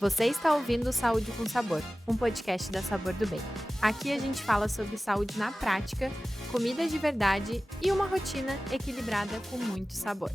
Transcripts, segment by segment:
Você está ouvindo Saúde com Sabor, um podcast da Sabor do Bem. Aqui a gente fala sobre saúde na prática, comida de verdade e uma rotina equilibrada com muito sabor.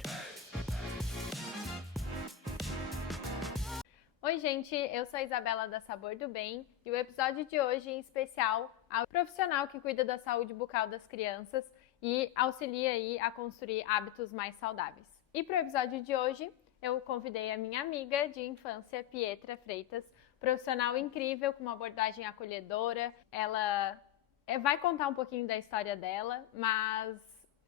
Oi gente, eu sou a Isabela da Sabor do Bem e o episódio de hoje em especial ao profissional que cuida da saúde bucal das crianças e auxilia aí a construir hábitos mais saudáveis. E para o episódio de hoje, eu convidei a minha amiga de infância, Pietra Freitas, profissional incrível, com uma abordagem acolhedora. Ela vai contar um pouquinho da história dela, mas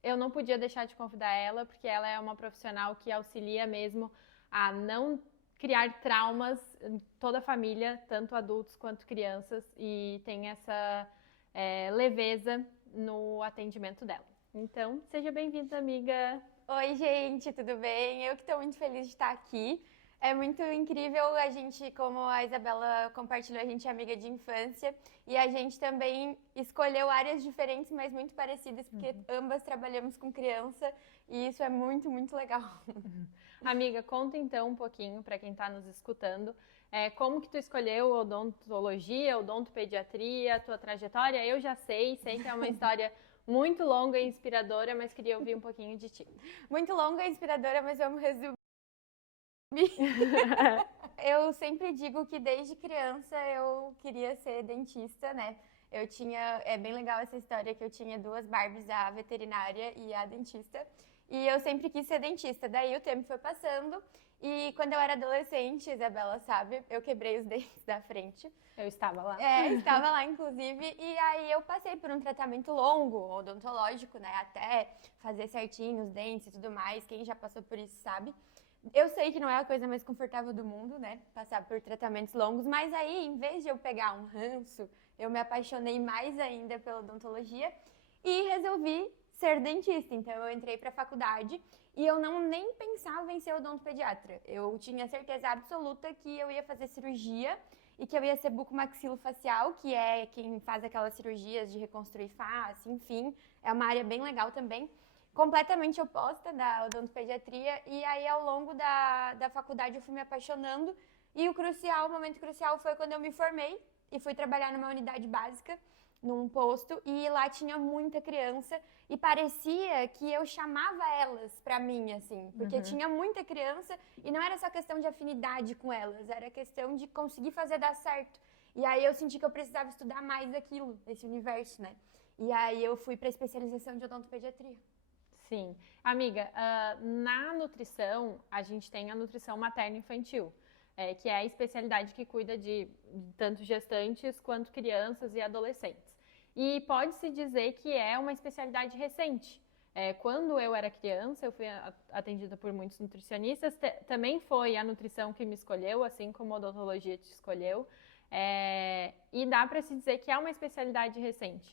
eu não podia deixar de convidar ela, porque ela é uma profissional que auxilia mesmo a não criar traumas em toda a família, tanto adultos quanto crianças, e tem essa leveza no atendimento dela. Então, seja bem-vinda, amiga! Oi, gente, tudo bem? Eu que estou muito feliz de estar aqui. É muito incrível a gente, como a Isabela compartilhou, a gente é amiga de infância e a gente também escolheu áreas diferentes, mas muito parecidas, porque ambas trabalhamos com criança e isso é muito, muito legal. Amiga, conta então um pouquinho para quem está nos escutando, como que tu escolheu odontologia, odontopediatria, tua trajetória? Eu já sei que é uma história muito longa e inspiradora, mas queria ouvir um pouquinho de ti. Muito longa e inspiradora, mas vamos resumir. Eu sempre digo que desde criança eu queria ser dentista, né? É bem legal essa história que eu tinha duas Barbies, a veterinária e a dentista. E eu sempre quis ser dentista. Daí o tempo foi passando e quando eu era adolescente, Isabela sabe, eu quebrei os dentes da frente. Eu estava lá. Estava lá, inclusive, e aí eu passei por um tratamento longo, odontológico, né? Até fazer certinho os dentes e tudo mais. Quem já passou por isso sabe. Eu sei que não é a coisa mais confortável do mundo, né? Passar por tratamentos longos, mas aí, em vez de eu pegar um ranço, eu me apaixonei mais ainda pela odontologia e resolvi ser dentista. Então, eu entrei para a faculdade e eu nem pensava em ser odontopediatra. Eu tinha certeza absoluta que eu ia fazer cirurgia e que eu ia ser bucomaxilofacial, que é quem faz aquelas cirurgias de reconstruir face, enfim. É uma área bem legal também. Completamente oposta da odontopediatria, e aí ao longo da faculdade eu fui me apaixonando e o momento crucial foi quando eu me formei e fui trabalhar numa unidade básica, num posto, e lá tinha muita criança e parecia que eu chamava elas pra mim, assim, porque tinha muita criança e não era só questão de afinidade com elas, era questão de conseguir fazer dar certo. E aí eu senti que eu precisava estudar mais daquilo, desse universo, né? E aí eu fui pra especialização de odontopediatria. Sim. Amiga, na nutrição, a gente tem a nutrição materno-infantil, que é a especialidade que cuida de tanto gestantes quanto crianças e adolescentes. E pode-se dizer que é uma especialidade recente. Quando eu era criança, eu fui atendida por muitos nutricionistas, também foi a nutrição que me escolheu, assim como a odontologia te escolheu. E dá para se dizer que é uma especialidade recente.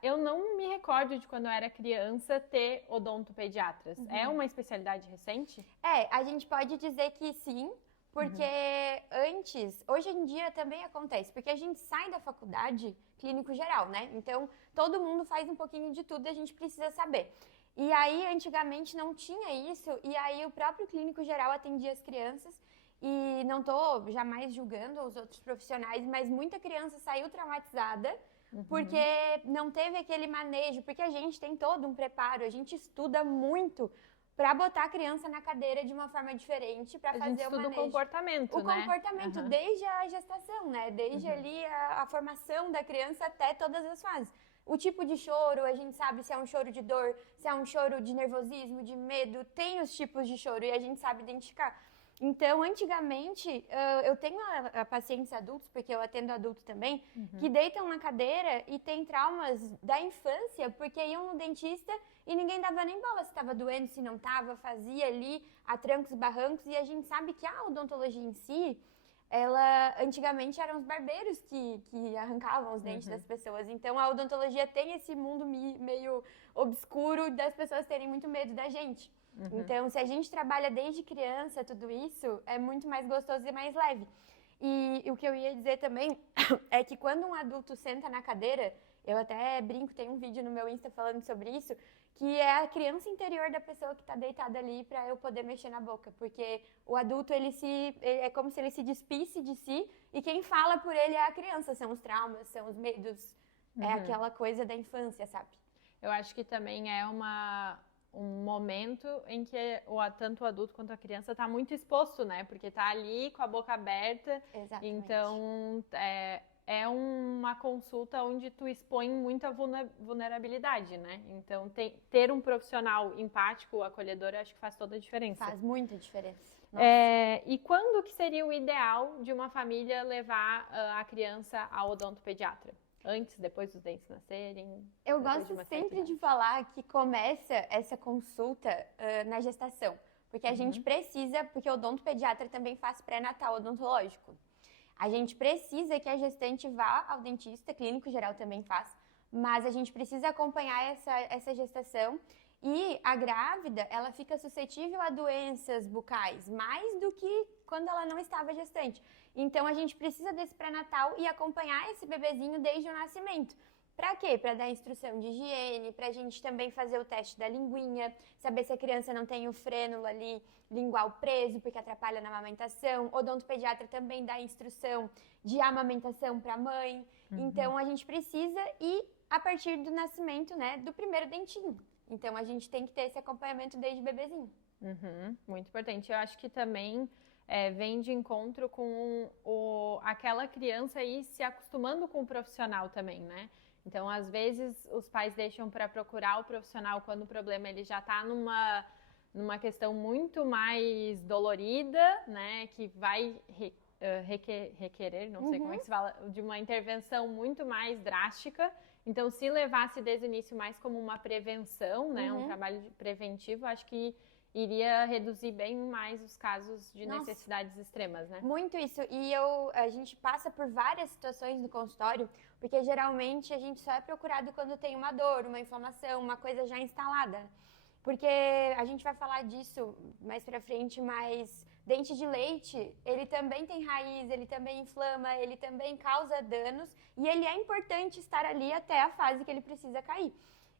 Eu não me recordo de quando eu era criança ter odontopediatras. É uma especialidade recente? A gente pode dizer que sim, porque hoje em dia também acontece, porque a gente sai da faculdade clínico geral, né? Então, todo mundo faz um pouquinho de tudo e a gente precisa saber. E aí, antigamente não tinha isso, e aí o próprio clínico geral atendia as crianças. E não tô jamais julgando os outros profissionais, mas muita criança saiu traumatizada porque não teve aquele manejo, porque a gente tem todo um preparo, a gente estuda muito para botar a criança na cadeira de uma forma diferente, para fazer o manejo. A gente estuda o comportamento, né? O comportamento, desde a gestação, né? Desde ali a formação da criança até todas as fases. O tipo de choro, a gente sabe se é um choro de dor, se é um choro de nervosismo, de medo, tem os tipos de choro e a gente sabe identificar. Então, antigamente, eu tenho pacientes adultos, porque eu atendo adulto também, que deitam na cadeira e têm traumas da infância, porque iam no dentista e ninguém dava nem bola se estava doendo, se não estava, fazia ali a trancos e barrancos, e a gente sabe que a odontologia em si, antigamente eram os barbeiros que arrancavam os dentes das pessoas, então a odontologia tem esse mundo meio obscuro das pessoas terem muito medo da gente. Então, se a gente trabalha desde criança tudo isso, é muito mais gostoso e mais leve. E o que eu ia dizer também é que quando um adulto senta na cadeira, Eu até brinco, tem um vídeo no meu Insta falando sobre isso, que é a criança interior da pessoa que está deitada ali para eu poder mexer na boca, porque o adulto ele é como se ele se despisse de si e quem fala por ele é a criança, são os traumas, são os medos, é aquela coisa da infância, sabe? Eu acho que também é um momento em que tanto o adulto quanto a criança está muito exposto, né? Porque está ali com a boca aberta. Exatamente. Então, é uma consulta onde tu expõe muita vulnerabilidade, né? Então, ter um profissional empático, acolhedor, eu acho que faz toda a diferença. Faz muita diferença. E quando que seria o ideal de uma família levar a criança ao odontopediatra? Antes, depois dos dentes nascerem? Eu gosto sempre de falar que começa essa consulta na gestação. Porque a gente precisa, porque o odontopediatra também faz pré-natal odontológico. A gente precisa que a gestante vá ao dentista, clínico geral também faz, mas a gente precisa acompanhar essa gestação. E a grávida, ela fica suscetível a doenças bucais, mais do que quando ela não estava gestante. Então, a gente precisa desse pré-natal e acompanhar esse bebezinho desde o nascimento. Pra quê? Pra dar instrução de higiene, pra gente também fazer o teste da linguinha, saber se a criança não tem o frênulo ali lingual preso, porque atrapalha na amamentação. O odontopediatra também dá instrução de amamentação pra mãe. Então, a gente precisa ir a partir do nascimento, né, do primeiro dentinho. Então, a gente tem que ter esse acompanhamento desde bebezinho. Muito importante. Eu acho que também vem de encontro com aquela criança aí se acostumando com o profissional também, né? Então, às vezes, os pais deixam para procurar o profissional quando o problema ele já está numa questão muito mais dolorida, né? Que vai requerer, não sei como é que se fala, de uma intervenção muito mais drástica. Então, se levasse desde o início mais como uma prevenção, né? Um trabalho preventivo, acho que iria reduzir bem mais os casos de necessidades extremas, né? Muito isso. E a gente passa por várias situações no consultório, porque geralmente a gente só é procurado quando tem uma dor, uma inflamação, uma coisa já instalada. Porque a gente vai falar disso mais pra frente, mas dente de leite, ele também tem raiz, ele também inflama, ele também causa danos e ele é importante estar ali até a fase que ele precisa cair.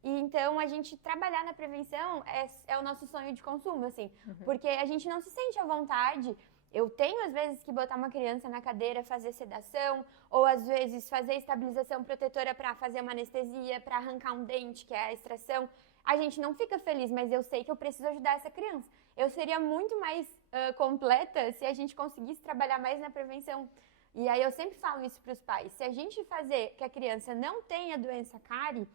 E então, a gente trabalhar na prevenção é o nosso sonho de consumo, assim. Porque a gente não se sente à vontade. Eu tenho, às vezes, que botar uma criança na cadeira, fazer sedação, ou, às vezes, fazer estabilização protetora para fazer uma anestesia, para arrancar um dente, que é a extração. A gente não fica feliz, mas eu sei que eu preciso ajudar essa criança. Eu seria muito mais completa se a gente conseguisse trabalhar mais na prevenção. E aí, eu sempre falo isso para os pais. Se a gente fazer que a criança não tenha doença cárie,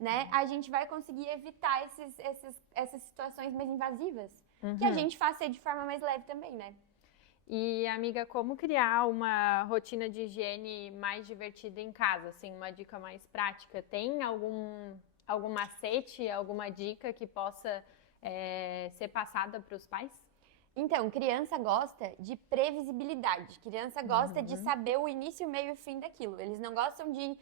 né, a gente vai conseguir evitar essas situações mais invasivas. Que a gente faça de forma mais leve também, né? E, amiga, como criar uma rotina de higiene mais divertida em casa? Assim, uma dica mais prática. Tem algum macete, alguma dica que possa ser passada para os pais? Então, criança gosta de previsibilidade. Criança gosta de saber o início, meio e fim daquilo. Eles não gostam de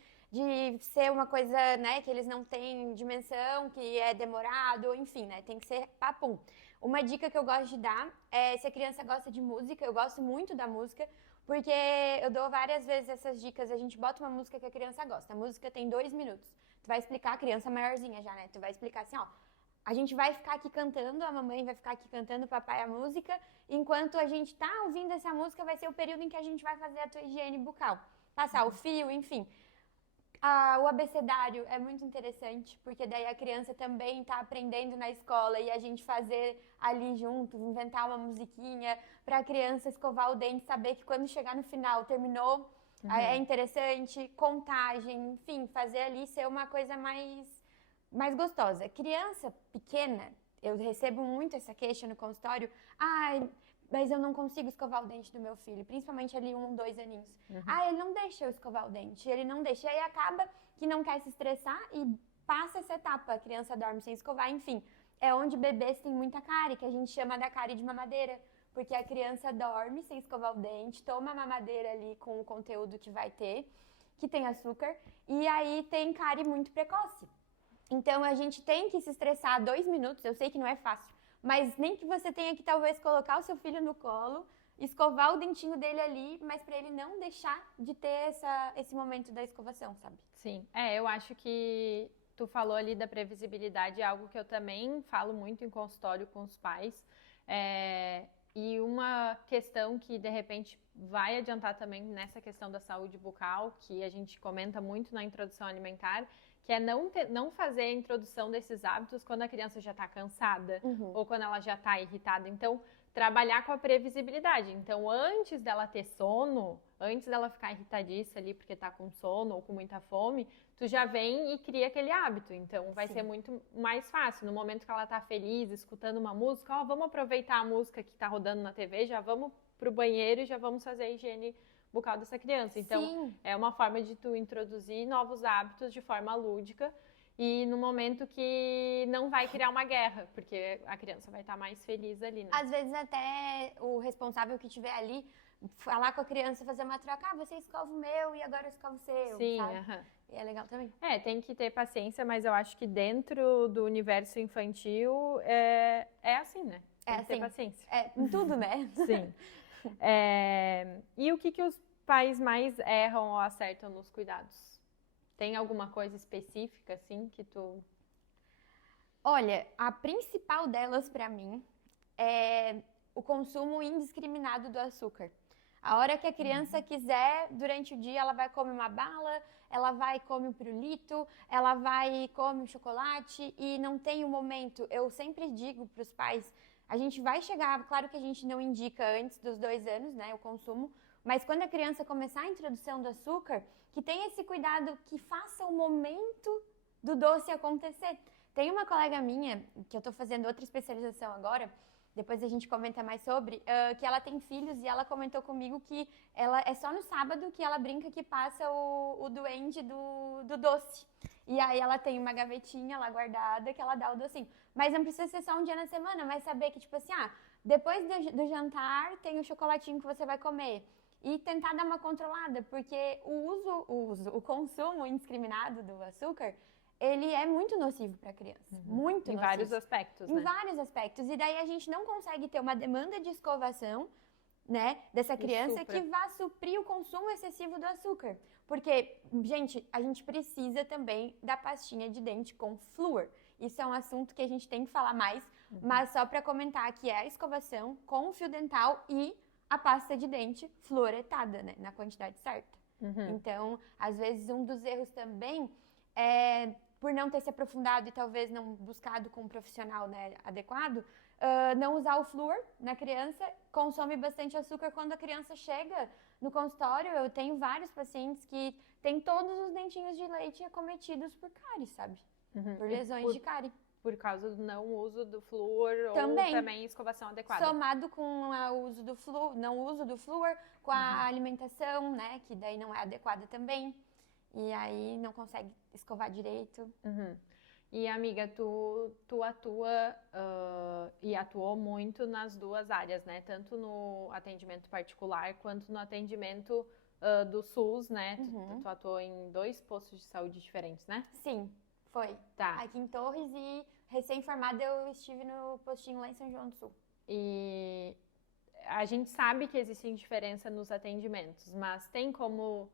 ser uma coisa, né, que eles não têm dimensão, que é demorado, enfim, né, tem que ser papum. Uma dica que eu gosto de dar é se a criança gosta de música, eu gosto muito da música, porque eu dou várias vezes essas dicas, a gente bota uma música que a criança gosta, a música tem 2 minutos, tu vai explicar, a criança maiorzinha já, né, tu vai explicar assim, ó, a gente vai ficar aqui cantando, a mamãe vai ficar aqui cantando, o papai a música, enquanto a gente tá ouvindo essa música, vai ser o período em que a gente vai fazer a tua higiene bucal, passar o fio, enfim. O abecedário é muito interessante, porque daí a criança também está aprendendo na escola e a gente fazer ali junto, inventar uma musiquinha para a criança escovar o dente, saber que quando chegar no final terminou, é interessante, contagem, enfim, fazer ali ser uma coisa mais gostosa. Criança pequena, eu recebo muito essa queixa no consultório, mas eu não consigo escovar o dente do meu filho, principalmente ali 1, 2 aninhos. Ele não deixa eu escovar o dente, ele não deixa. E aí acaba que não quer se estressar e passa essa etapa, a criança dorme sem escovar, enfim. É onde bebês têm muita cárie, que a gente chama da cárie de mamadeira, porque a criança dorme sem escovar o dente, toma a mamadeira ali com o conteúdo que vai ter, que tem açúcar, e aí tem cárie muito precoce. Então a gente tem que se estressar 2 minutos, eu sei que não é fácil, mas nem que você tenha que talvez colocar o seu filho no colo, escovar o dentinho dele ali, mas pra ele não deixar de ter esse momento da escovação, sabe? Sim, eu acho que tu falou ali da previsibilidade, é algo que eu também falo muito em consultório com os pais. E uma questão que, de repente, vai adiantar também nessa questão da saúde bucal, que a gente comenta muito na introdução alimentar, que é não fazer a introdução desses hábitos quando a criança já está cansada ou quando ela já está irritada. Então, trabalhar com a previsibilidade. Então, antes dela ter sono, antes dela ficar irritadiça ali porque está com sono ou com muita fome, tu já vem e cria aquele hábito. Então, vai ser muito mais fácil. No momento que ela está feliz, escutando uma música, vamos aproveitar a música que está rodando na TV, já vamos pro banheiro e já vamos fazer a higiene bucal dessa criança. Então, é uma forma de tu introduzir novos hábitos de forma lúdica e no momento que não vai criar uma guerra, porque a criança vai estar mais feliz ali, né? Às vezes até o responsável que estiver ali falar com a criança, fazer uma troca, você escova o meu e agora eu escovo o seu, sim, sabe? E é legal também. Tem que ter paciência, mas eu acho que dentro do universo infantil é assim, né? Tem que ter paciência. Em tudo, né? Sim. E o que os pais mais erram ou acertam nos cuidados? Tem alguma coisa específica, assim, que tu... Olha, a principal delas pra mim é o consumo indiscriminado do açúcar. A hora que a criança quiser, durante o dia, ela vai comer uma bala, ela vai comer um pirulito, ela vai comer um chocolate e não tem um momento. Eu sempre digo para os pais, a gente vai chegar, claro que a gente não indica antes dos 2 anos, né, o consumo, mas quando a criança começar a introdução do açúcar, que tenha esse cuidado, que faça o momento do doce acontecer. Tem uma colega minha, que eu tô fazendo outra especialização agora, depois a gente comenta mais sobre, que ela tem filhos e ela comentou comigo que ela é só no sábado que ela brinca que passa o duende do doce. E aí ela tem uma gavetinha lá guardada que ela dá o docinho. Mas não precisa ser só um dia na semana, mas saber que, tipo assim, depois do jantar tem o chocolatinho que você vai comer. E tentar dar uma controlada, porque o consumo indiscriminado do açúcar, ele é muito nocivo para a criança. Muito nocivo. Em vários aspectos, né? Em vários aspectos. E daí a gente não consegue ter uma demanda de escovação, né, dessa criança que vá suprir o consumo excessivo do açúcar. Porque, gente, a gente precisa também da pastinha de dente com flúor. Isso é um assunto que a gente tem que falar mais, mas só para comentar que é a escovação com o fio dental e a pasta de dente fluoretada, né, na quantidade certa. Então, às vezes, um dos erros também é, por não ter se aprofundado e talvez não buscado com um profissional, né, adequado, não usar o flúor na criança, consome bastante açúcar quando a criança chega no consultório. Eu tenho vários pacientes que têm todos os dentinhos de leite acometidos por cárie, sabe? Por lesões de cárie. Por causa do não uso do flúor ou também escovação adequada. Somado com o uso do flúor, não uso do flúor, com a alimentação, né, que daí não é adequada também. E aí não consegue escovar direito. E, amiga, tu atua e atuou muito nas duas áreas, né? Tanto no atendimento particular quanto no atendimento do SUS, né? Tu atuou em 2 postos de saúde diferentes, né? Sim, foi. Tá. Aqui em Torres e recém-formada eu estive no postinho lá em São João do Sul. E a gente sabe que existe diferença nos atendimentos, mas tem como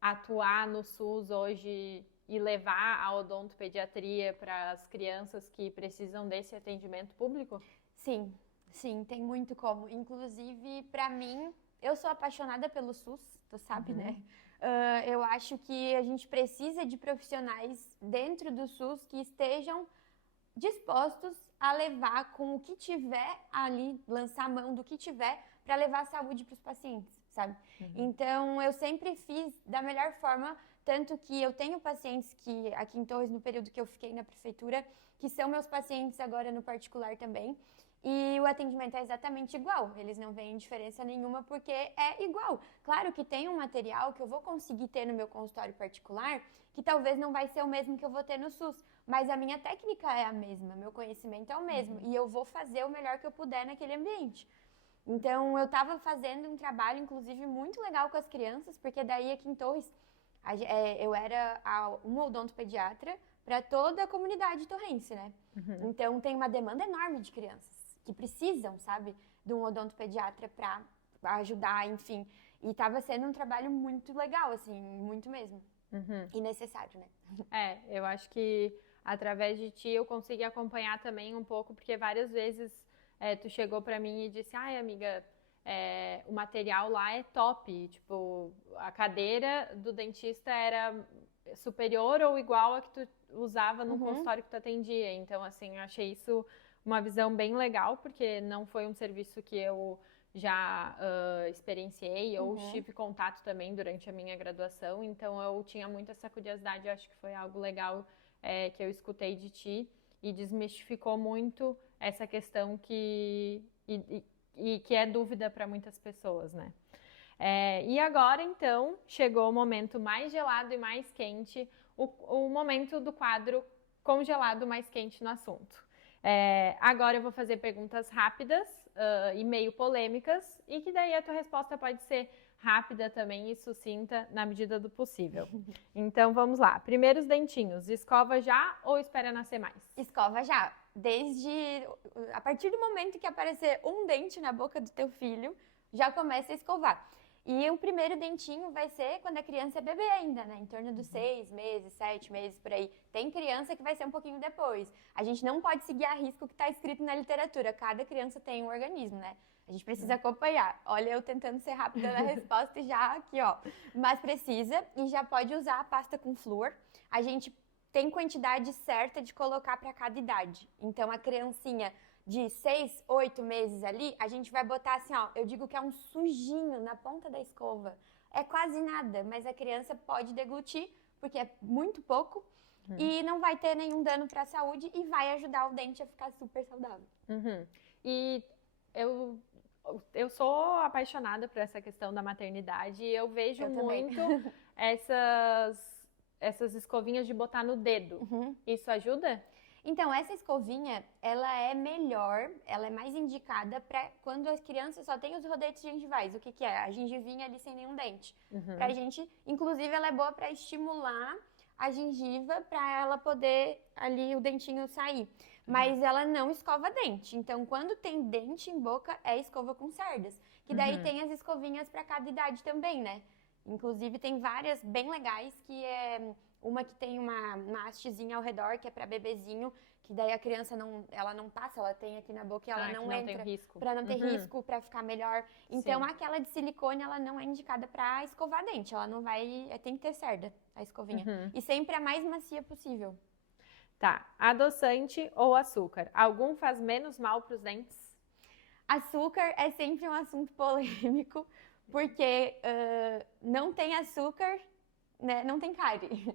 atuar no SUS hoje e levar a odontopediatria para as crianças que precisam desse atendimento público? Sim, tem muito como. Inclusive, para mim, eu sou apaixonada pelo SUS, tu sabe, né? Eu acho que a gente precisa de profissionais dentro do SUS que estejam dispostos a levar com o que tiver ali, lançar mão do que tiver para levar saúde para os pacientes, sabe? Então, eu sempre fiz da melhor forma, tanto que eu tenho pacientes que aqui em Torres, no período que eu fiquei na prefeitura, que são meus pacientes agora no particular também. E o atendimento é exatamente igual, eles não veem diferença nenhuma porque é igual. Claro que tem um material que eu vou conseguir ter no meu consultório particular, que talvez não vai ser o mesmo que eu vou ter no SUS, mas a minha técnica é a mesma, meu conhecimento é o mesmo, e eu vou fazer o melhor que eu puder naquele ambiente. Então, eu estava fazendo um trabalho, inclusive, muito legal com as crianças, porque daí aqui em Torres, eu era uma odontopediatra para toda a comunidade torrense, né? Então, tem uma demanda enorme de crianças que precisam, sabe, de um odontopediatra para ajudar, enfim. E tava sendo um trabalho muito legal, assim, muito mesmo. E necessário, né? Eu acho que através de ti eu consegui acompanhar também um pouco, porque várias vezes tu chegou pra mim e disse, ai amiga, o material lá é top, tipo, a cadeira do dentista era superior ou igual a que tu usava no consultório que tu atendia, então assim, eu achei isso uma visão bem legal, porque não foi um serviço que eu já experienciei ou tive contato também durante a minha graduação, então eu tinha muito essa curiosidade, eu acho que foi algo legal que eu escutei de ti e desmistificou muito essa questão que é dúvida para muitas pessoas, né? E agora, então, chegou o momento mais gelado e mais quente, o momento do quadro congelado mais quente no assunto. Agora eu vou fazer perguntas rápidas e meio polêmicas, e que daí a tua resposta pode ser rápida também e sucinta na medida do possível. Então vamos lá. Primeiros dentinhos, escova já ou espera nascer mais? Escova já. A partir do momento que aparecer um dente na boca do teu filho, já começa a escovar. E o primeiro dentinho vai ser quando a criança é bebê ainda, né? Em torno dos 6 meses, 7 meses, por aí. Tem criança que vai ser um pouquinho depois. A gente não pode seguir a risco o que está escrito na literatura. Cada criança tem um organismo, né? A gente precisa acompanhar. Olha, eu tentando ser rápida na resposta e já aqui, ó. Mas precisa e já pode usar a pasta com flúor. A gente tem quantidade certa de colocar para cada idade. Então, a criancinha de 6, 8 meses ali, a gente vai botar assim, ó, eu digo que é um sujinho na ponta da escova. É quase nada, mas a criança pode deglutir, porque é muito pouco, e não vai ter nenhum dano para a saúde e vai ajudar o dente a ficar super saudável. E eu sou apaixonada por essa questão da maternidade e eu vejo muito essas escovinhas de botar no dedo. Isso ajuda? Então, essa escovinha, ela é melhor, ela é mais indicada para quando as crianças só têm os rodetes gengivais. O que que é? A gengivinha ali sem nenhum dente. Pra gente, inclusive, ela é boa para estimular a gengiva para ela poder ali o dentinho sair. Mas ela não escova dente. Então, quando tem dente em boca, é escova com cerdas. Que daí tem as escovinhas para cada idade também, né? Inclusive, tem várias bem legais, que é uma que tem uma hastezinha ao redor, que é para bebezinho, que daí a criança ela não passa, ela tem aqui na boca e ela não entra, para não ter risco, para ficar melhor. Então, aquela de silicone, ela não é indicada para escovar dente, ela não vai, tem que ter cerda, a escovinha. E sempre a mais macia possível. Tá, adoçante ou açúcar? Algum faz menos mal para os dentes? Açúcar é sempre um assunto polêmico, porque não tem açúcar, né, não tem cárie.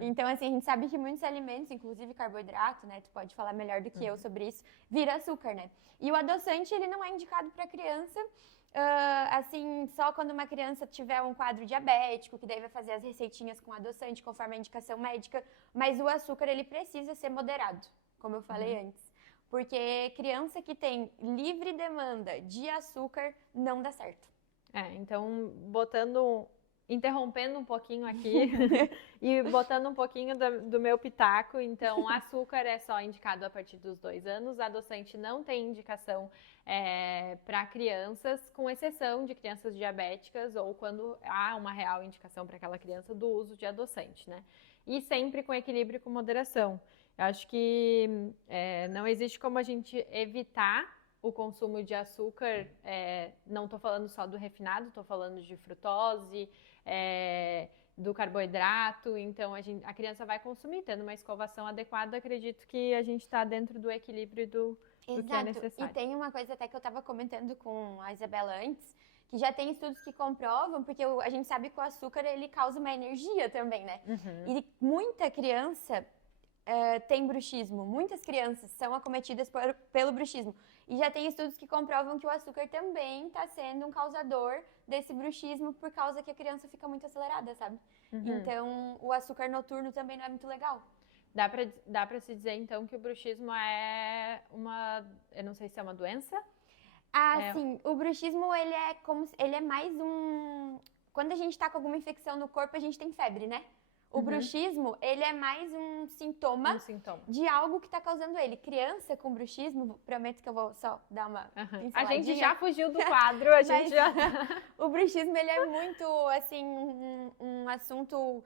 Então, assim, a gente sabe que muitos alimentos, inclusive carboidrato, né, tu pode falar melhor do que eu sobre isso, vira açúcar, né? E o adoçante, ele não é indicado para criança, assim, só quando uma criança tiver um quadro diabético, que daí vai fazer as receitinhas com adoçante, conforme a indicação médica, mas o açúcar, ele precisa ser moderado, como eu falei antes. Porque criança que tem livre demanda de açúcar, não dá certo. Então, interrompendo um pouquinho aqui e botando um pouquinho do meu pitaco, então açúcar é só indicado a partir dos 2 anos, adoçante não tem indicação para crianças, com exceção de crianças diabéticas ou quando há uma real indicação para aquela criança do uso de adoçante, né? E sempre com equilíbrio e com moderação. Eu acho que não existe como a gente evitar o consumo de açúcar, não estou falando só do refinado, estou falando de frutose, do carboidrato, então a criança vai consumir, tendo uma escovação adequada, acredito que a gente está dentro do equilíbrio do que é necessário. E tem uma coisa até que eu estava comentando com a Isabela antes, que já tem estudos que comprovam, porque a gente sabe que o açúcar, ele causa uma energia também, né? E muita criança tem bruxismo, muitas crianças são acometidas pelo bruxismo. E já tem estudos que comprovam que o açúcar também está sendo um causador desse bruxismo por causa que a criança fica muito acelerada, sabe? Então, o açúcar noturno também não é muito legal. Dá pra se dizer, então, que o bruxismo é eu não sei se é uma doença? Sim. O bruxismo, ele é mais um... Quando a gente tá com alguma infecção no corpo, a gente tem febre, né? O bruxismo, ele é mais um sintoma de algo que tá causando ele. Criança com bruxismo, prometo que eu vou só dar uma A gente já fugiu do quadro, a gente já... O bruxismo, ele é muito, assim, um assunto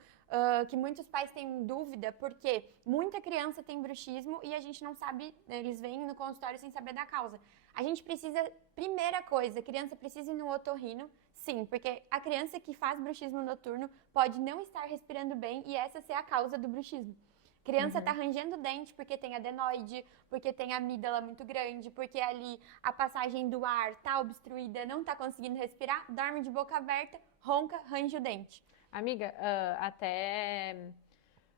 que muitos pais têm dúvida, porque muita criança tem bruxismo e a gente não sabe, eles vêm no consultório sem saber da causa. A gente precisa, primeira coisa, a criança precisa ir no otorrino, sim, porque a criança que faz bruxismo noturno pode não estar respirando bem e essa ser a causa do bruxismo. Criança tá rangendo o dente porque tem adenoide, porque tem a amígdala muito grande, porque ali a passagem do ar tá obstruída, não tá conseguindo respirar, dorme de boca aberta, ronca, range o dente. Amiga, até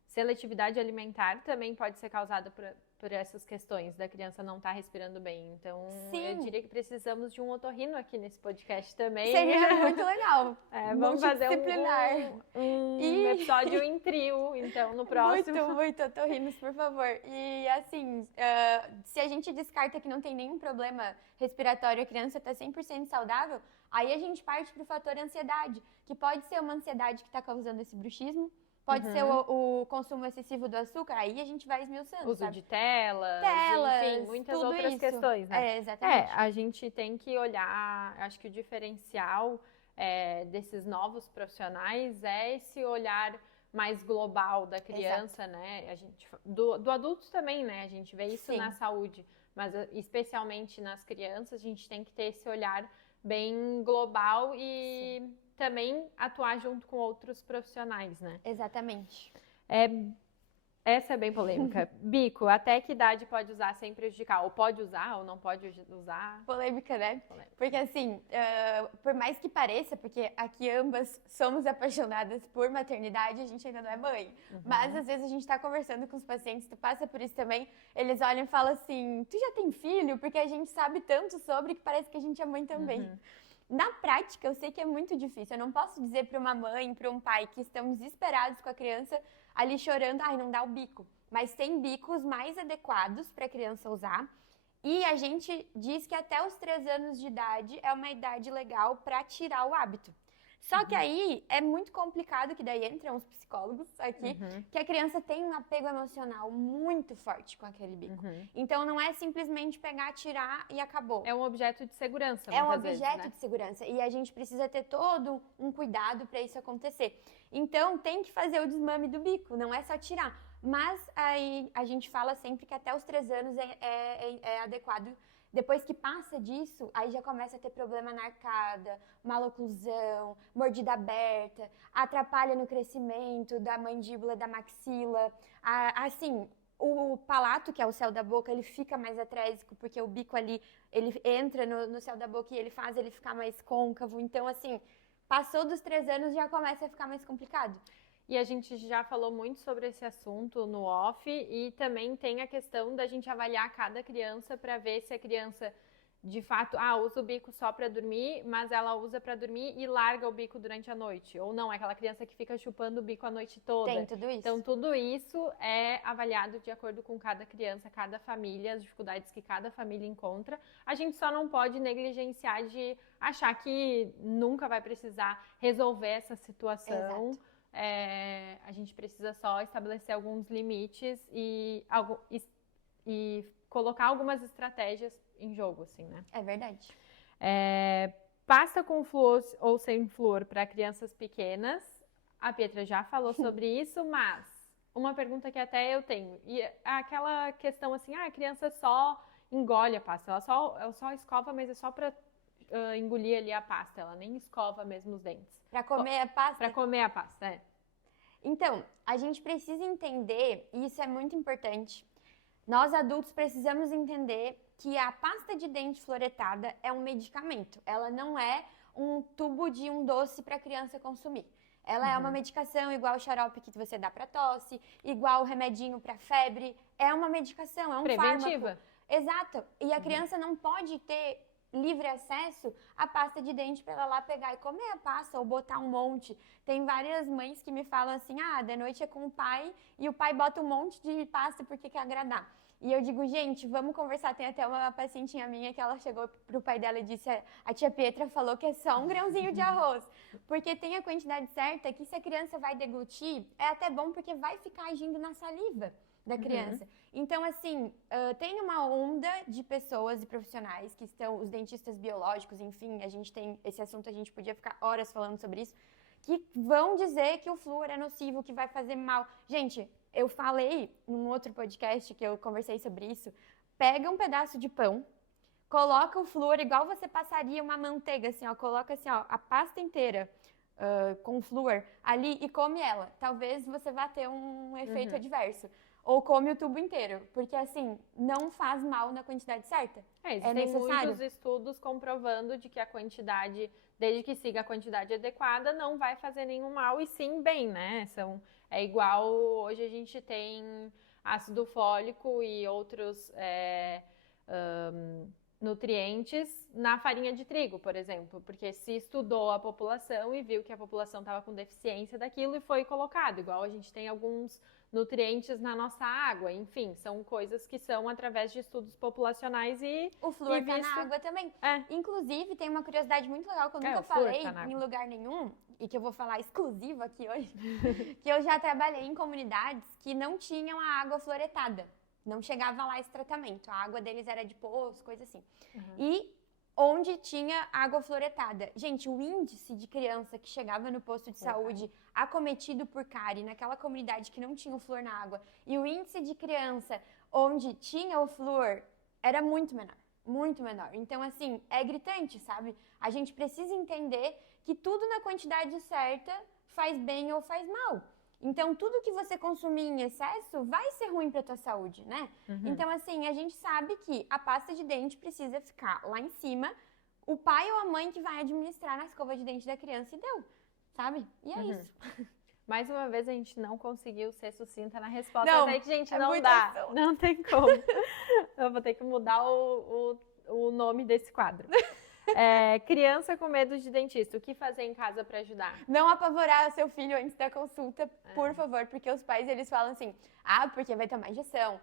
seletividade alimentar também pode ser causada por essas questões da criança não estar respirando bem. Então, eu diria que precisamos de um otorrino aqui nesse podcast também. Seria muito legal. Vamos fazer um episódio em trio, então, no próximo. Muito otorrinos, por favor. E, assim, se a gente descarta que não tem nenhum problema respiratório, a criança está 100% saudável, aí a gente parte para o fator ansiedade, que pode ser uma ansiedade que está causando esse bruxismo, pode ser o consumo excessivo do açúcar, aí a gente vai esmiuçando, uso sabe? de telas, enfim, muitas outras questões, né? Exatamente. A gente tem que olhar, acho que o diferencial desses novos profissionais é esse olhar mais global da criança, né? A gente, do adulto também, né? A gente vê isso na saúde, mas especialmente nas crianças, a gente tem que ter esse olhar bem global e também atuar junto com outros profissionais, né? Exatamente. Essa é bem polêmica. Bico, até que idade pode usar sem prejudicar? Ou pode usar ou não pode usar? Polêmica, né? Porque assim, por mais que pareça, porque aqui ambas somos apaixonadas por maternidade, a gente ainda não é mãe. Mas às vezes a gente tá conversando com os pacientes, tu passa por isso também, eles olham e falam assim, tu já tem filho? Porque a gente sabe tanto sobre que parece que a gente é mãe também. Na prática, eu sei que é muito difícil. Eu não posso dizer para uma mãe, para um pai que estão desesperados com a criança ali chorando, ai, não dá o bico. Mas tem bicos mais adequados para a criança usar. E a gente diz que até os 3 anos de idade é uma idade legal para tirar o hábito. Só que aí é muito complicado, que daí entram os psicólogos aqui, que a criança tem um apego emocional muito forte com aquele bico. Então não é simplesmente pegar, tirar e acabou. É um objeto de segurança, é um muitas vezes, objeto né? de segurança e a gente precisa ter todo um cuidado para isso acontecer. Então tem que fazer o desmame do bico, não é só tirar. Mas aí a gente fala sempre que até os 3 anos é adequado. Depois que passa disso, aí já começa a ter problema na arcada, maloclusão, mordida aberta, atrapalha no crescimento da mandíbula, da maxila. Assim, o palato, que é o céu da boca, ele fica mais atrésico, porque o bico ali, ele entra no céu da boca e ele faz ele ficar mais côncavo. Então, assim, passou dos 3 anos, já começa a ficar mais complicado. E a gente já falou muito sobre esse assunto no off e também tem a questão da gente avaliar cada criança para ver se a criança de fato usa o bico só para dormir, mas ela usa para dormir e larga o bico durante a noite. Ou não, é aquela criança que fica chupando o bico a noite toda. Tem tudo isso. Então tudo isso é avaliado de acordo com cada criança, cada família, as dificuldades que cada família encontra. A gente só não pode negligenciar de achar que nunca vai precisar resolver essa situação. Exato. A gente precisa só estabelecer alguns limites e colocar algumas estratégias em jogo, assim, né? É verdade. Pasta com flúor ou sem flúor para crianças pequenas. A Pietra já falou sobre isso, mas uma pergunta que até eu tenho. E aquela questão assim, a criança só engole a pasta, ela só escova, mas é só para engolir ali a pasta, ela nem escova mesmo os dentes. Para comer a pasta? Para comer a pasta, Então, a gente precisa entender, e isso é muito importante, nós adultos precisamos entender que a pasta de dente fluoretada é um medicamento. Ela não é um tubo de um doce para a criança consumir. Ela é uma medicação igual o xarope que você dá para tosse, igual o remedinho para febre. É uma medicação, é um preventiva. Fármaco. Exato. E a criança não pode ter livre acesso à pasta de dente para ela lá pegar e comer a pasta ou botar um monte. Tem várias mães que me falam assim, de noite é com o pai e o pai bota um monte de pasta porque quer agradar. E eu digo, gente, vamos conversar. Tem até uma pacientinha minha que ela chegou pro pai dela e disse, a tia Pietra falou que é só um grãozinho de arroz. Porque tem a quantidade certa que se a criança vai deglutir, é até bom porque vai ficar agindo na saliva da criança. Então, assim, tem uma onda de pessoas e profissionais que estão, os dentistas biológicos, enfim, a gente tem esse assunto, a gente podia ficar horas falando sobre isso, que vão dizer que o flúor é nocivo, que vai fazer mal. Gente, eu falei num outro podcast que eu conversei sobre isso, pega um pedaço de pão, coloca o flúor igual você passaria uma manteiga, assim, ó, coloca assim, ó, a pasta inteira com flúor ali e come ela. Talvez você vá ter um efeito adverso. Ou come o tubo inteiro, porque assim, não faz mal na quantidade certa. Existem muitos estudos comprovando de que a quantidade, desde que siga a quantidade adequada, não vai fazer nenhum mal e sim bem, né? É igual, hoje a gente tem ácido fólico e outros nutrientes na farinha de trigo, por exemplo, porque se estudou a população e viu que a população estava com deficiência daquilo e foi colocado, igual a gente tem alguns nutrientes na nossa água, enfim, são coisas que são através de estudos populacionais e o flúor tá na água também. Inclusive, tem uma curiosidade muito legal que eu nunca falei em lugar nenhum, e que eu vou falar exclusivo aqui hoje, que eu já trabalhei em comunidades que não tinham a água fluoretada. Não chegava lá esse tratamento. A água deles era de poço, coisa assim. E onde tinha água fluoretada. Gente, o índice de criança que chegava no posto de saúde acometido por cárie, naquela comunidade que não tinha o flúor na água, e o índice de criança onde tinha o flúor era muito menor. Muito menor. Então, assim, é gritante, sabe? A gente precisa entender que tudo na quantidade certa faz bem ou faz mal. Então, tudo que você consumir em excesso vai ser ruim para a tua saúde, né? Então, assim, a gente sabe que a pasta de dente precisa ficar lá em cima, o pai ou a mãe que vai administrar na escova de dente da criança e deu, sabe? E é isso. Mais uma vez, a gente não conseguiu ser sucinta na resposta. Não, mas é que, gente, não dá. ação. Não tem como. Eu vou ter que mudar o nome desse quadro. Criança com medo de dentista, o que fazer em casa para ajudar? Não apavorar o seu filho antes da consulta, por favor, porque os pais, eles falam assim, porque vai tomar injeção,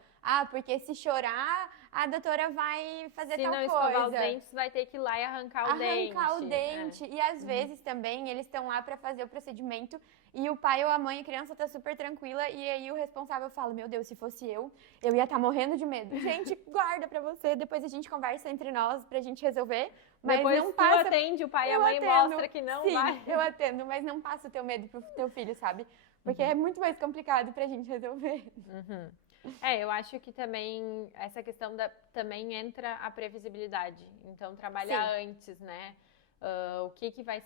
porque se chorar, a doutora vai fazer tal coisa. Se não escovar os dentes, vai ter que ir lá e arrancar o dente. Arrancar o dente. E às vezes também, eles estão lá para fazer o procedimento e o pai ou a mãe, a criança tá super tranquila e aí o responsável fala, meu Deus, se fosse eu ia estar morrendo de medo. Gente, guarda pra você, depois a gente conversa entre nós pra gente resolver. Mas depois não passa... atende o pai e a mãe mostra que não vai. Sim, eu atendo, mas não passa o teu medo pro teu filho, sabe? Porque é muito mais complicado pra gente resolver. Eu acho que também essa questão também entra a previsibilidade. Então, trabalhar antes, né? O que vai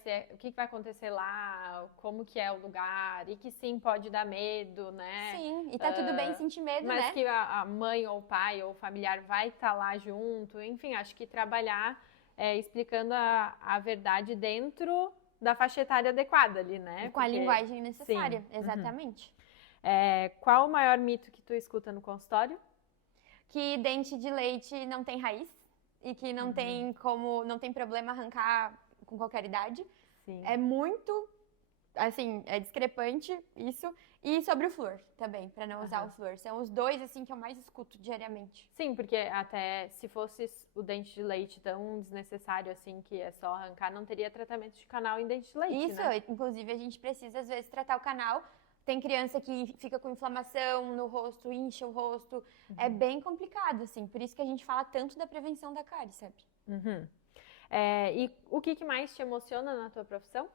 acontecer lá, como que é o lugar, e que sim, pode dar medo, né? Sim, e tá tudo bem sentir medo, mas né? Mas que a mãe ou o pai ou o familiar vai estar lá junto, enfim, acho que trabalhar explicando a verdade dentro da faixa etária adequada ali, né? Com a linguagem necessária, sim. exatamente. Qual o maior mito que tu escuta no consultório? Que dente de leite não tem raiz e que não tem não tem problema arrancar com qualquer idade. Sim. É muito, assim, é discrepante isso. E sobre o flúor também, para não usar o flúor. São os dois, assim, que eu mais escuto diariamente. Sim, porque até se fosse o dente de leite tão desnecessário, assim, que é só arrancar, não teria tratamento de canal em dente de leite, isso, né? Inclusive a gente precisa, às vezes, tratar o canal. Tem criança que fica com inflamação no rosto, incha o rosto. É bem complicado, assim. Por isso que a gente fala tanto da prevenção da cárie, sabe? E o que mais te emociona na tua profissão?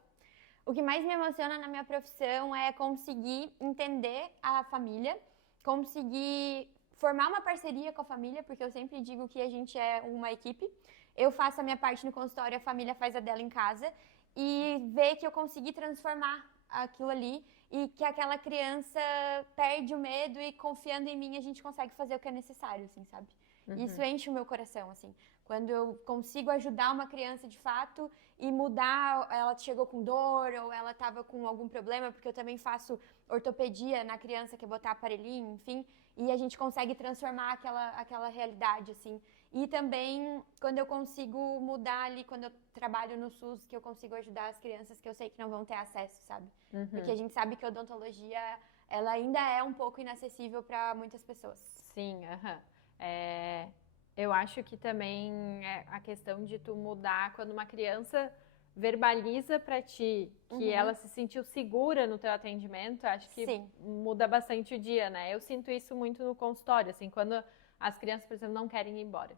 O que mais me emociona na minha profissão é conseguir entender a família, conseguir formar uma parceria com a família, porque eu sempre digo que a gente é uma equipe. Eu faço a minha parte no consultório, a família faz a dela em casa, e ver que eu consegui transformar aquilo ali e que aquela criança perde o medo e confiando em mim a gente consegue fazer o que é necessário, assim, sabe? Isso enche o meu coração, assim. Quando eu consigo ajudar uma criança de fato e mudar, ela chegou com dor ou ela estava com algum problema, porque eu também faço ortopedia na criança, que é botar aparelhinho, enfim, e a gente consegue transformar aquela realidade, assim. E também quando eu consigo mudar ali, quando eu trabalho no SUS, que eu consigo ajudar as crianças que eu sei que não vão ter acesso, sabe? Porque a gente sabe que a odontologia, ela ainda é um pouco inacessível para muitas pessoas. Sim, Eu acho que também é a questão de tu mudar quando uma criança verbaliza pra ti que ela se sentiu segura no teu atendimento, acho que muda bastante o dia, né? Eu sinto isso muito no consultório, assim, quando as crianças, por exemplo, não querem ir embora.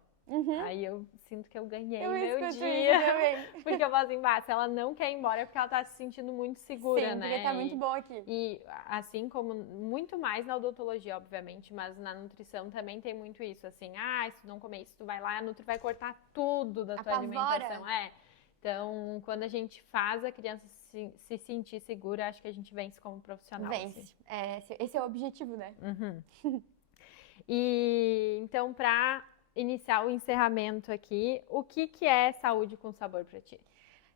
Aí eu sinto que eu ganhei meu dia. Porque eu falo assim, se ela não quer ir embora é porque ela tá se sentindo muito segura, né? Porque tá muito bom aqui. E assim como muito mais na odontologia, obviamente, mas na nutrição também tem muito isso, assim, se tu não comer isso, tu vai lá, a Nutri vai cortar tudo da tua alimentação. Então, quando a gente faz a criança se sentir segura, acho que a gente vence como profissional. Vence. Assim. Esse é o objetivo, né? E então, para iniciar o encerramento aqui, o que é saúde com sabor para ti?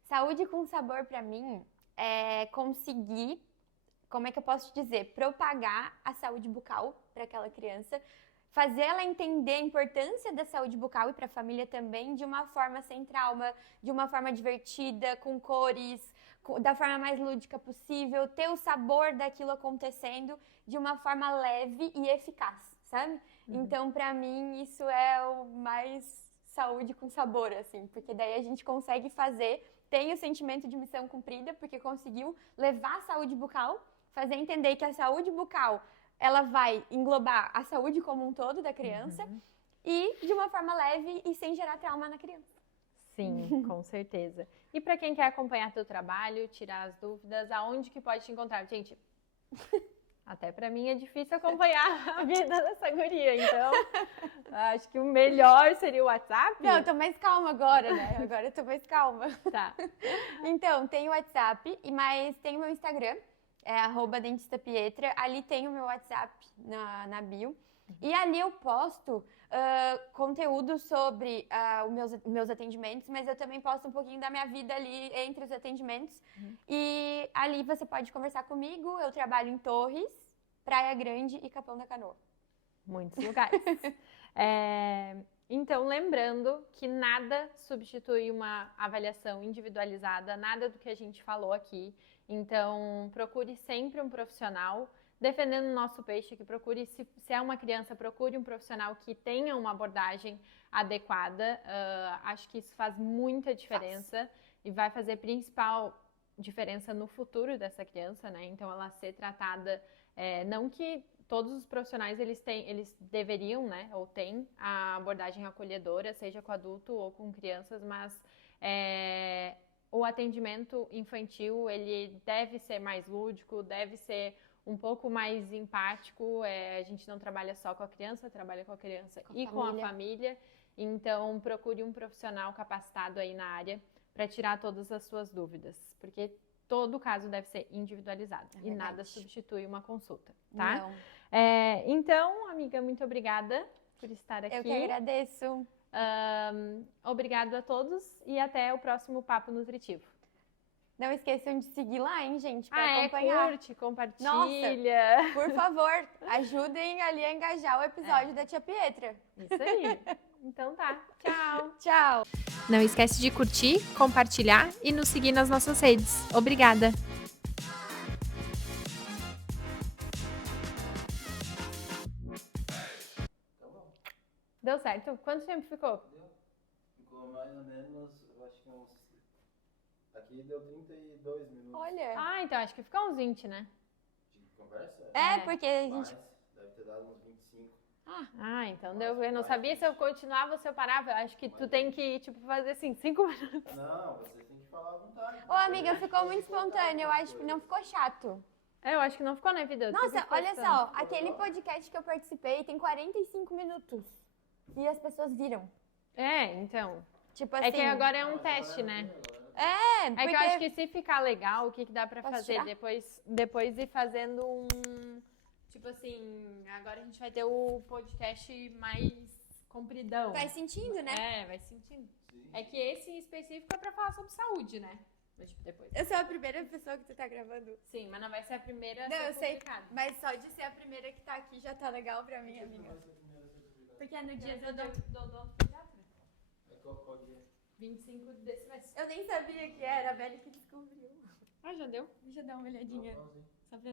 Saúde com sabor para mim é conseguir, como é que eu posso te dizer, propagar a saúde bucal para aquela criança, fazer ela entender a importância da saúde bucal e para a família também de uma forma sem trauma, de uma forma divertida, com cores, da forma mais lúdica possível, ter o sabor daquilo acontecendo de uma forma leve e eficaz, sabe? Então, para mim, isso é o mais saúde com sabor, assim, porque daí a gente consegue fazer, tem o sentimento de missão cumprida, porque conseguiu levar a saúde bucal, fazer entender que a saúde bucal ela vai englobar a saúde como um todo da criança e de uma forma leve e sem gerar trauma na criança. Sim, com certeza. E para quem quer acompanhar teu trabalho, tirar as dúvidas, aonde que pode te encontrar? Gente, até para mim é difícil acompanhar a vida dessa guria, então acho que o melhor seria o WhatsApp. Não, eu tô mais calma agora, né? Agora eu tô mais calma. Tá. Então, tem o WhatsApp, mas tem o meu Instagram. @dentistapietra, ali tem o meu WhatsApp na bio. E ali eu posto conteúdo sobre os meus atendimentos, mas eu também posto um pouquinho da minha vida ali entre os atendimentos. E ali você pode conversar comigo, eu trabalho em Torres, Praia Grande e Capão da Canoa. Muitos lugares. Então, lembrando que nada substitui uma avaliação individualizada, nada do que a gente falou aqui. Então, procure sempre um profissional, defendendo o nosso peixe, que procure, se é uma criança, procure um profissional que tenha uma abordagem adequada. Acho que isso faz muita diferença e vai fazer principal diferença no futuro dessa criança, né? Então, ela ser tratada, não que todos os profissionais eles deveriam, né, ou têm a abordagem acolhedora, seja com adulto ou com crianças, mas o atendimento infantil, ele deve ser mais lúdico, deve ser um pouco mais empático. A gente não trabalha só com a criança, trabalha com a criança e com a família. Então, procure um profissional capacitado aí na área para tirar todas as suas dúvidas, porque todo caso deve ser individualizado e nada substitui uma consulta, tá? Não. Então, amiga, muito obrigada por estar aqui. Eu que agradeço. Obrigado a todos e até o próximo Papo Nutritivo. Não esqueçam de seguir lá, hein, gente, para acompanhar. Curte, compartilha. Nossa, por favor, ajudem ali a engajar o episódio da Tia Pietra. Isso aí. Então tá. Tchau. Tchau. Não esquece de curtir, compartilhar e nos seguir nas nossas redes. Obrigada. Deu certo? Quanto tempo ficou? Ficou mais ou menos, eu acho que uns... Aqui deu 32 minutos. Olha. Então acho que ficou uns 20, né? De conversa? Porque a gente... Mais, deve ter dado uns 25. Então deu. Eu não sabia se eu continuava ou se eu parava. Eu acho que tu tem que, fazer assim, 5 minutos. Não, você tem que falar à vontade. Ô, amiga, ficou muito espontâneo. Eu acho que não ficou chato. Eu acho que não ficou, né, vida? Nossa, olha só. Aquele podcast que eu participei tem 45 minutos. E as pessoas viram. Então. Tipo assim... É que agora é um teste, né? Porque... É que eu acho que se ficar legal, o que dá pra fazer? Depois ir fazendo um... Tipo assim, agora a gente vai ter o podcast mais compridão. Vai sentindo, né? Vai sentindo. Sim. É que esse em específico é pra falar sobre saúde, né? Mas depois. Eu sou a primeira pessoa que tu tá gravando. Sim, mas não vai ser a primeira. Não, eu sei. Mas só de ser a primeira que tá aqui já tá legal pra mim, amiga. Porque é no dia do odontopediatra. Qual dia? 25 desse mês. Eu nem sabia que era, a Beli que descobriu. Já deu? Deixa eu dar uma olhadinha. Só pra